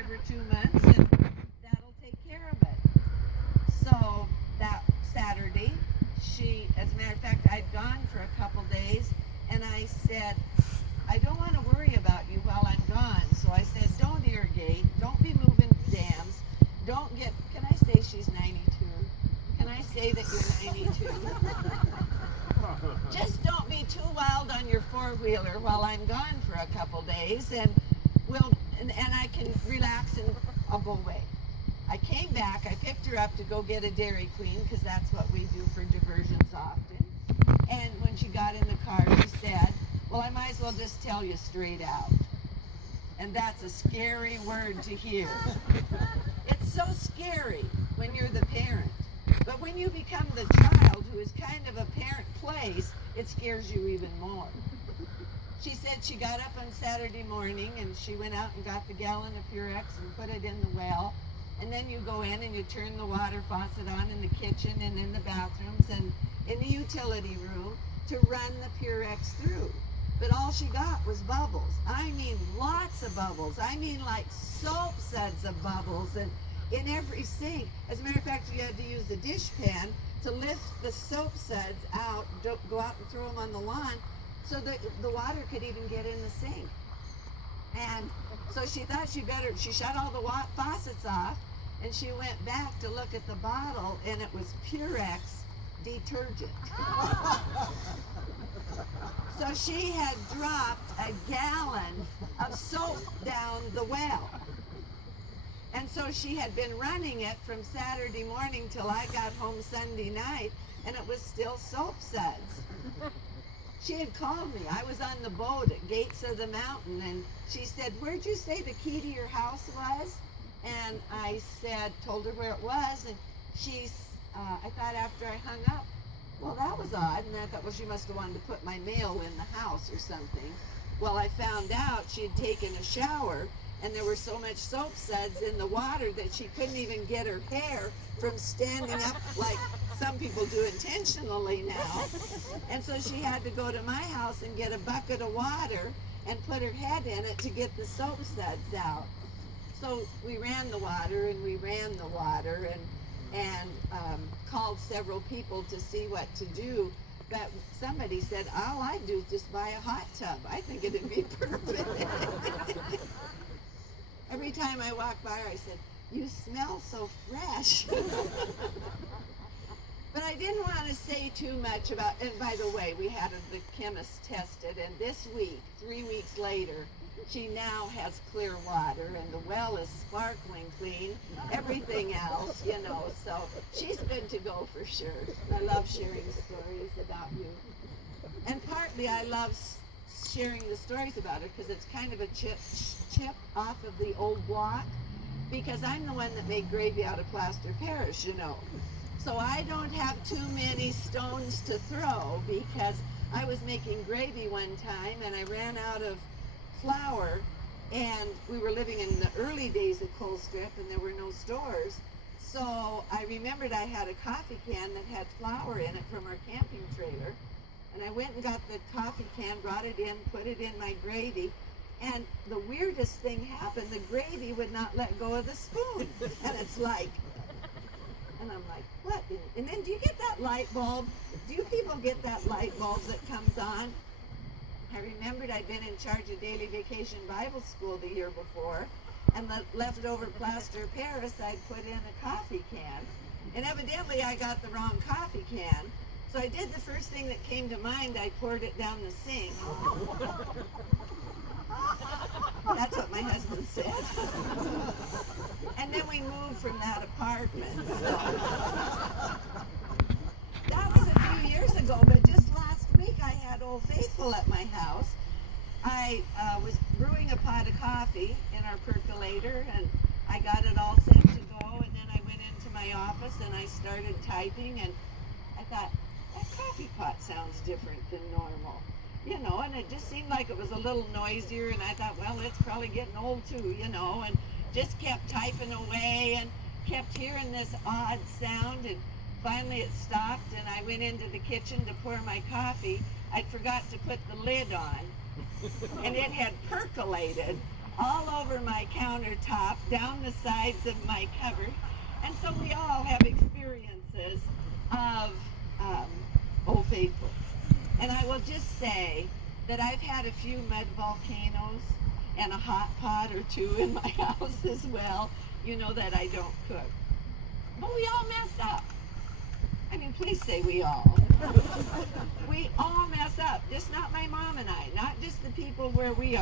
every 2 months, and that'll take care of it. So that Saturday, as a matter of fact, I'd gone for a couple days, and I said, I don't want to worry about you while I'm gone. So I said, don't irrigate, don't be moving dams, don't get, can I say she's 92? Can I say that you're 92? Just don't be too wild on your four-wheeler while I'm gone for a couple days, and I can relax and I'll go away. I came back, I picked her up to go get a Dairy Queen, because that's what we do for diversions often. And when she got in the car, she said, well, I might as well just tell you straight out. And that's a scary word to hear. It's so scary when you're the parent. But when you become the child, who is kind of a parent place, it scares you even more. She said she got up on Saturday morning and she went out and got the gallon of Purex and put it in the well. And then you go in and you turn the water faucet on in the kitchen and in the bathrooms and in the utility room to run the Purex through. But all she got was bubbles. I mean, lots of bubbles. I mean, like soap suds of bubbles, and in every sink. As a matter of fact, you had to use the dishpan to lift the soap suds out, go out and throw them on the lawn, so that the water could even get in the sink. And so she thought she shut all the faucets off, and she went back to look at the bottle, and it was Purex detergent. So she had dropped a gallon of soap down the well. And so she had been running it from Saturday morning till I got home Sunday night, and it was still soap suds. She had called me. I was on the boat at Gates of the Mountain, and she said, where'd you say the key to your house was? And I told her where it was, and I thought after I hung up, well, that was odd, and I thought, well, she must have wanted to put my mail in the house or something. Well, I found out she had taken a shower, and there were so much soap suds in the water that she couldn't even get her hair from standing up like some people do intentionally now. And so she had to go to my house and get a bucket of water and put her head in it to get the soap suds out. So we ran the water and we ran the water and called several people to see what to do. But somebody said, all I do is just buy a hot tub. I think it'd be perfect. Every time I walked by her, I said, you smell so fresh. But I didn't want to say too much about, and by the way, we had the chemist tested, and this week, 3 weeks later, she now has clear water, and the well is sparkling clean, everything else, so she's good to go for sure. I love sharing stories about you. And partly I love sharing the stories about her because it's kind of a chip off of the old block, because I'm the one that made gravy out of plaster Paris, So I don't have too many stones to throw, because I was making gravy one time and I ran out of flour, and we were living in the early days of Colstrip and there were no stores. So I remembered I had a coffee can that had flour in it from our camping trailer, and I went and got the coffee can, brought it in, put it in my gravy, and the weirdest thing happened. The gravy would not let go of the spoon, and it's like, and I'm like, what? And then do you get that light bulb? Do you people get that light bulb that comes on? I remembered I'd been in charge of Daily Vacation Bible School the year before, and the leftover plaster Paris I'd put in a coffee can, and evidently I got the wrong coffee can. So I did the first thing that came to mind. I poured it down the sink. That's what my husband said. And then we moved from that apartment. So. That was a few years ago, but just last week I had Old Faithful at my house. I was brewing a pot of coffee in our percolator, and I got it all set to go, and then I went into my office and I started typing, and I thought, that coffee pot sounds different than normal. And it just seemed like it was a little noisier, and I thought, well, it's probably getting old too, and just kept typing away and kept hearing this odd sound, and finally it stopped, and I went into the kitchen to pour my coffee. I forgot to put the lid on, and it had percolated all over my countertop, down the sides of my cupboard. And so we all have experiences of Old Faithful. And I will just say that I've had a few mud volcanoes and a hot pot or two in my house as well. You know that I don't cook. But we all mess up. I mean, please say we all. We all mess up, just not my mom and I, not just the people where we are.